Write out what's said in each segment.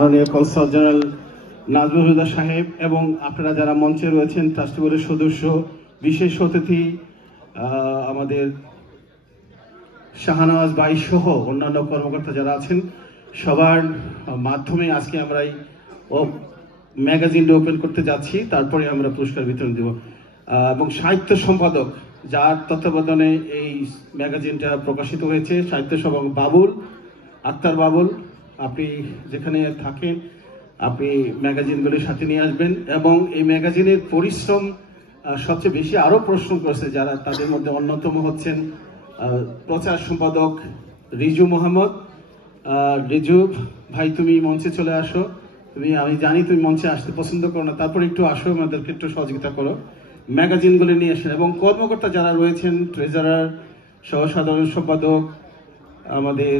মাননীয় consul general Nazmul হুদা সাহেব এবং আপনারা যারা মঞ্চে রয়েছেন, ট্রাস্টি বোর্ডের সদস্য, বিশেষ অতিথি আমাদের শাহনওয়াজ ভাই সহ অন্যান্য কর্মকর্তা যারা আছেন, সবার মাধ্যমে আজকে আমরা এই ম্যাগাজিনটা ওপেন করতে যাচ্ছি। তারপরে আমরা পুরস্কার বিতরণ দেব এবং সাহিত্য সম্পাদক যার তত্ত্বাবধানে এই ম্যাগাজিনটা প্রকাশিত হয়েছে, সাহিত্য সম্পাদক বাবুল আক্তার বাবুল, আপনি যেখানে থাকেন আপনি ম্যাগাজিনগুলির সাথে নিয়ে আসবেন। এবং এই ম্যাগাজিনের পরিশ্রম সবচেয়ে বেশি আরো পরিশ্রম করেছে যারা, তাদের মধ্যে অন্যতম হচ্ছেন প্রচার সম্পাদক রিজু মোহাম্মদ। রিজু ভাই, তুমি মঞ্চে চলে আসো। আমি জানি তুমি মঞ্চে আসতে পছন্দ করো না, তারপর একটু আসো, আমাদেরকে একটু সহযোগিতা করো, ম্যাগাজিনগুলি নিয়ে আসেন। এবং কর্মকর্তা যারা রয়েছেন, ট্রেজারার, সহ সাধারণ সম্পাদক, আমাদের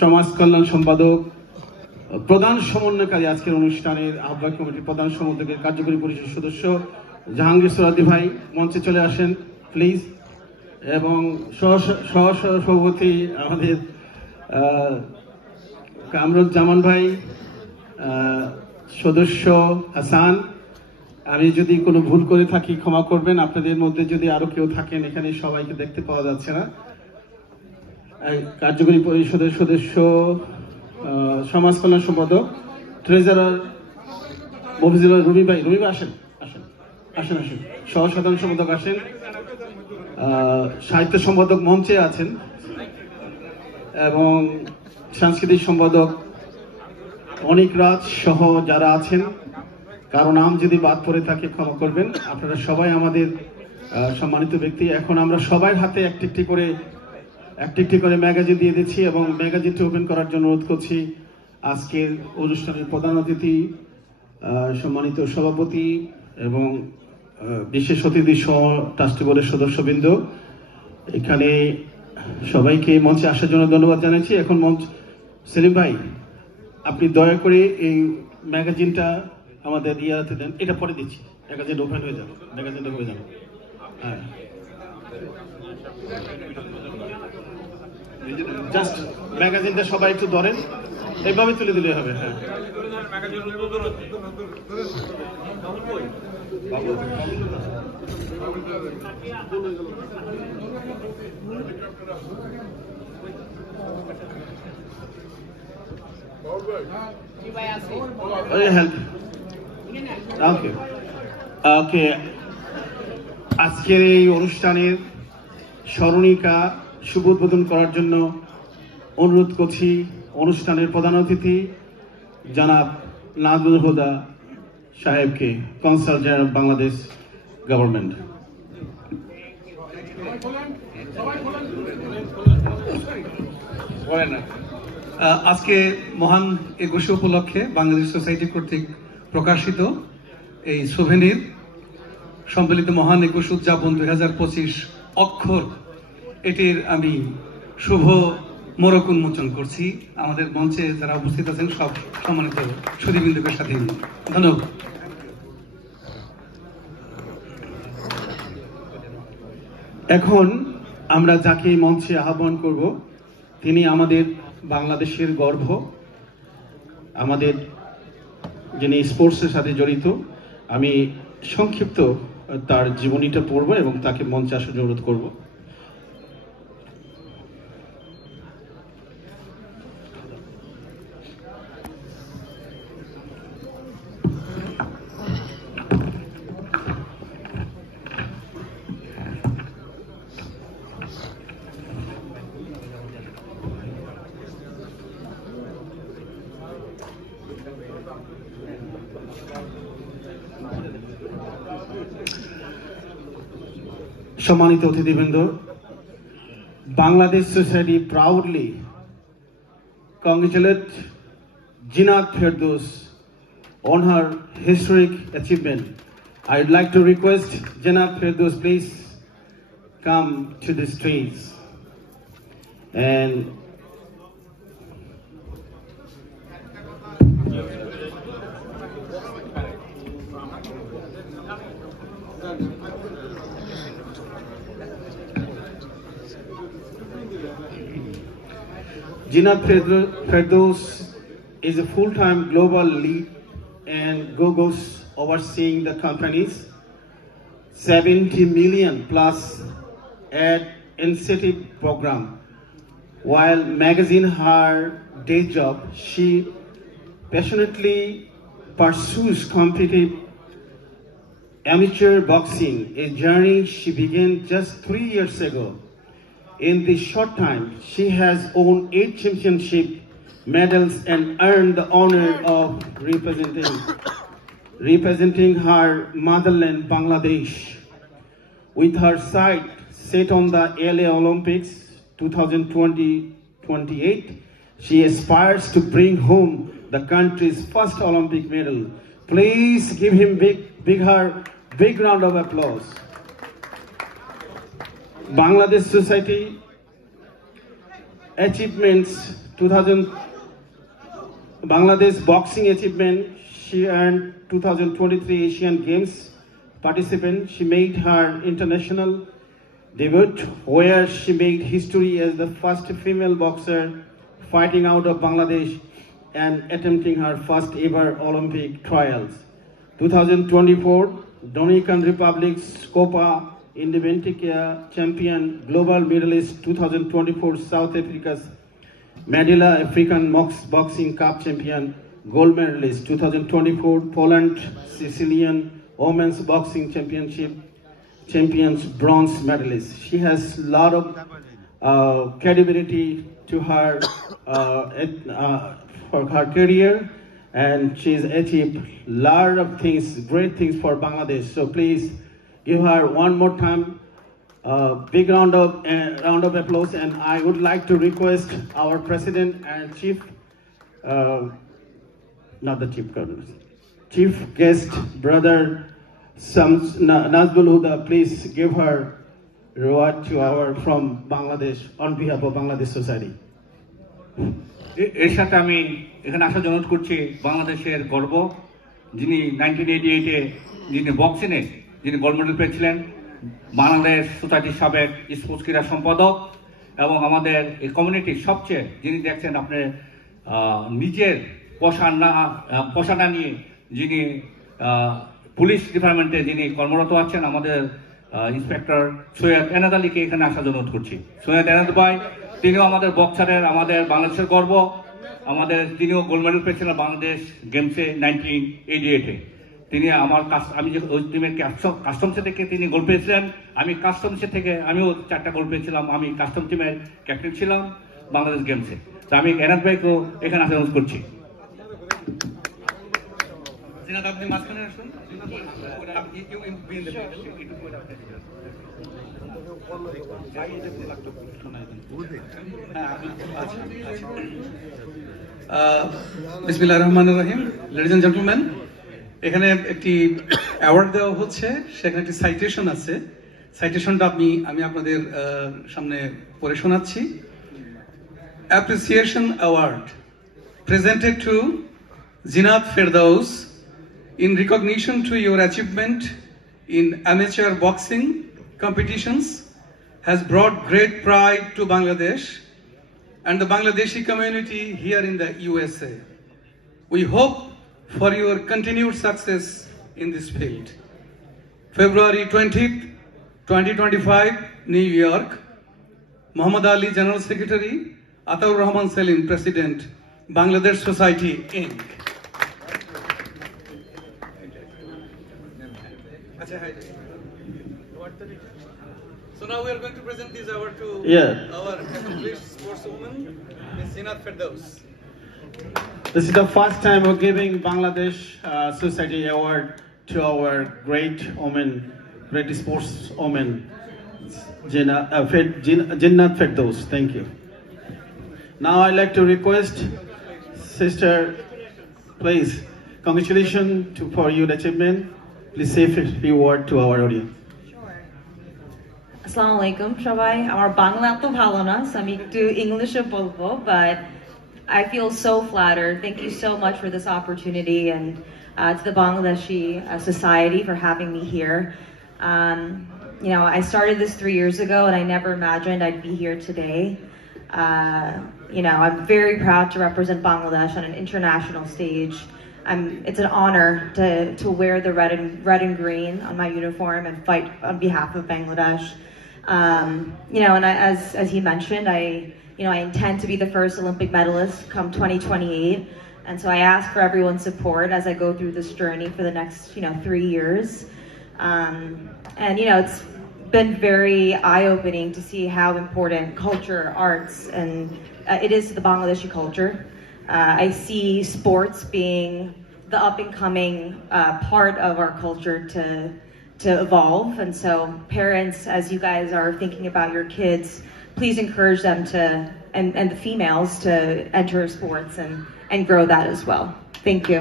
সমাজ কল্যাণ সম্পাদক, প্রধান সমন্বয়কারী আজকের অনুষ্ঠানের আহ্বায়ক কমিটির প্রধান সমন্বয়কের কার্যকরী পরিষদের সদস্য জাহাঙ্গীর সোরাদি ভাই মঞ্চে চলে আসেন প্লিজ। এবং সভাপতি আমাদের কামরুজ্জামান ভাই, সদস্য হাসান। আমি যদি কোনো ভুল করে থাকি ক্ষমা করবেন। আপনাদের মধ্যে যদি আরো কেউ থাকেন, এখানে সবাইকে দেখতে পাওয়া যাচ্ছে না। কার্যকরী পরিষদের সদস্য, সমাজ কল্যাণ সম্পাদক, ট্রেজারার মফিজুল্লাহ রুমি ভাই, আসেন আসেন আসেন আসেন, সহ সাধারণ সম্পাদক আসেন, সাহিত্য সম্পাদক মঞ্চে আছেন এবং সাংস্কৃতিক সম্পাদক অনিক রাজ সহ যারা আছেন। কারো নাম যদি বাদ পড়ে থাকে ক্ষমা করবেন। আপনারা সবাই আমাদের সম্মানিত ব্যক্তি। এখন আমরা সবার হাতে একটি একটি করে ম্যাগাজিন দিয়ে দিচ্ছি এবং ম্যাগাজিনটি ওপেন করার জন্য অনুরোধ করছি আজকের অনুষ্ঠানের প্রধান অতিথি, সম্মানিত সভাপতি এবং বিশেষ অতিথি সহ ট্রাস্টি বোর্ডের সদস্যবৃন্দ। এখানে সবাইকে মঞ্চে আসার জন্য ধন্যবাদ জানাচ্ছি। এখন মঞ্চ সেলিম ভাই, আপনি দয়া করে এই ম্যাগাজিনটা আমাদের ইয়াতে দেন। এটা পরে দিচ্ছি, ম্যাগাজিনটা ওপেন হয়ে যাবে, ম্যাগাজিনটা হয়ে যাবে। হ্যাঁ, জাস্ট ম্যাগাজিনটা সবাই একটু ধরেন, এইভাবে তুলে দিলে হবে। হ্যাঁ, ওকে। আজকের এই অনুষ্ঠানের স্মরণিকা শুভ উদ্বোধন করার জন্য অনুরোধ করছি অনুষ্ঠানের প্রধান অতিথি জনাব নাজমুল হুদা সাহেবকে, কনসাল জেনারেল বাংলাদেশ গভর্নমেন্ট। আজকে মহান 21 উপলক্ষে বাংলাদেশ সোসাইটি কর্তৃক প্রকাশিত এই সোভেনির সম্মিলিত মহান 21 উদযাপন 2025 অক্ষর, এটির আমি শুভ মোড়ক উন্মোচন করছি। আমাদের মঞ্চে যারা উপস্থিত আছেন সব সম্মানিত সুধীবৃন্দদের সাথে ধন্যবাদ। এখন আমরা যাকে মঞ্চে আহ্বান করব, তিনি আমাদের বাংলাদেশের গর্ব, আমাদের যিনি স্পোর্টসের সাথে জড়িত। আমি সংক্ষিপ্ত তার জীবনীটা পড়ব এবং তাকে মঞ্চে আসার অনুরোধ করব। সম্মানিত অতিথিবৃন্দ, Bangladesh Society proudly congratulate Jinat Firdaus on her historic achievement. I'd like to request Jinat Firdaus please come to the stage. And Jinat Firdaus is a full-time global lead and Google's overseeing the company's 70 million plus ad incentive program. While magazine her day job, she passionately pursues competitive amateur boxing, a journey she began just 3 years ago. In this short time, she has won 8 championship medals and earned the honor of representing her motherland, Bangladesh. With her sight set on the LA Olympics 2028, she aspires to bring home the country's first Olympic medal. Please give him big round of applause. Bangladesh Society achievements 2000 Bangladesh boxing achievement. She earned 2023 Asian Games participant. She made her international debut where she made history as the first female boxer fighting out of Bangladesh and attempting her first ever Olympic trials. 2024 Dominican Republic's Copa Independencia champion, global medalist 2024 South Africa's Manila African Boxing Cup champion, gold medalist 2024 Poland Sicilian Women's Boxing Championship champions, bronze medalist. She has a lot of credibility to her for her career, and she's achieved a lot of things, great things for Bangladesh. So please give her one more time big round of applause. And I would like to request our president and chief guest brother Nazbul Huda, please give her reward to our from Bangladesh on behalf of Bangladesh Society. এর সাথে আমি এখানে আসার জন্য অনুরোধ করছি বাংলাদেশের গর্ব, যিনি 1988-এ যিনি বক্সিংয়ে যিনি গোল্ড মেডেল পেয়েছিলেন, বাংলাদেশ সোসাইটির সাবেক স্পোর্টস ক্রীড়া সম্পাদক এবং আমাদের এই কমিউনিটির সবচেয়ে যিনি দেখছেন আপনার নিজের পোষা না নিয়ে যিনি পুলিশ ডিপার্টমেন্টে যিনি কর্মরত আছেন, আমাদের ইন্সপেক্টর সৈয়দ এনাদ আলীকে এখানে আসার জন্য অনুরোধ করছি। সৈয়দ এনাদ ভাই, তিনিও আমাদের বক্সারের, আমাদের বাংলাদেশের গর্ব, তিনিও গোল্ড মেডেল পেয়েছিলেন বাংলাদেশ গেমসে 1988-এ। তিনি আমি যে ওই টিমের কাস্টমসে থেকে তিনি গোল্ড পেয়েছিলেন, আমি কাস্টমসে থেকে আমিও 4টা গোল্ড পেয়েছিলাম, আমি কাস্টম টিমের ক্যাপ্টেন ছিলাম বাংলাদেশ গেমসে। তো আমি এনাদ ভাইকেও এখানে আসার অনুরোধ করছি। আপনি মাঝখানে আসুন। বিসমিল্লাহির রহমানির রহিম। লেডিজ এন্ড জেন্টলম্যান, এখানে একটি অ্যাওয়ার্ড দেওয়া হচ্ছে, সেখানে একটি সাইটেশন আছে। সাইটেশনটা আমি আপনাদের সামনে পড়ে শোনাচ্ছি। Appreciation award presented to Zinat Firdaus in recognition to your achievement in amateur boxing competitions has brought great pride to Bangladesh and the Bangladeshi community here in the USA. We hope for your continued success in this field. February 20th, 2025, New York. Muhammad Ali, General Secretary. Ataur Rahman Salim, President, Bangladesh Society, Inc. So now we are going to present this award to our accomplished sportswoman, Ms. Zinat Firdaus. This is the first time we're giving Bangladesh Society Award to our great woman, great sports woman, Zinat Firdaus. Thank you. Now I'd like to request Sister, please, congratulations for your achievement. Please say a few words to our audience. Assalamu alaikum সবাই, আমার বাংলা তো ভালো না, so আমি একটু ইংলিশে বলবো, but I feel so flattered. Thank you so much for this opportunity, and to the Bangladeshi Society for having me here. I started this 3 years ago, and I never imagined I'd be here today. I'm very proud to represent Bangladesh on an international stage. It's an honor to wear the red and green on my uniform and fight on behalf of Bangladesh. And as he mentioned, I intend to be the first Olympic medalist come 2028. And so I ask for everyone's support as I go through this journey for the next, 3 years. It's been very eye-opening to see how important culture, arts, and it is to the Bangladeshi culture. I see sports being the up-and-coming part of our culture to evolve. And so parents, as you guys are thinking about your kids, please encourage them to, and the females, to enter sports and grow that as well. Thank you.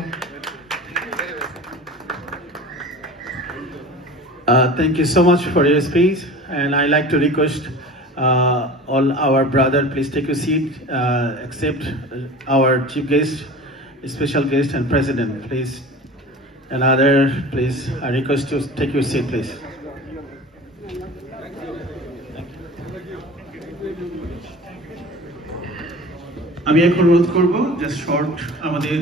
Thank you so much for your speech, and I like to request all our brother, please take your seat, except our chief guest, special guest, and president, please. Another, please, I request you to take your seat, please. আমি এখন অনুরোধ করব just short আমাদের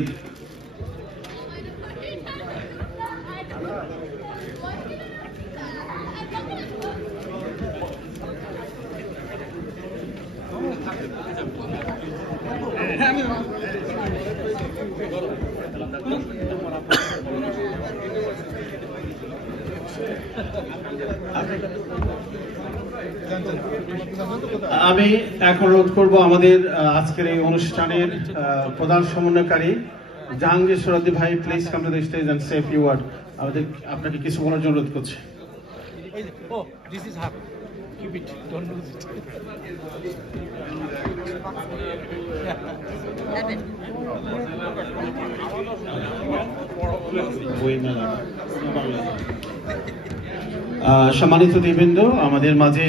আমি এখন অনুরোধ করব আমাদের আজকের এই অনুষ্ঠানের প্রধান সমন্বয়কারী জাহাঙ্গীর সরাদি ভাই, please come to the stage and say few word. আপনাকে কিছু বলার জন্য অনুরোধ করছি। সম্মানিত দেবৃন্দ, আমাদের মাঝে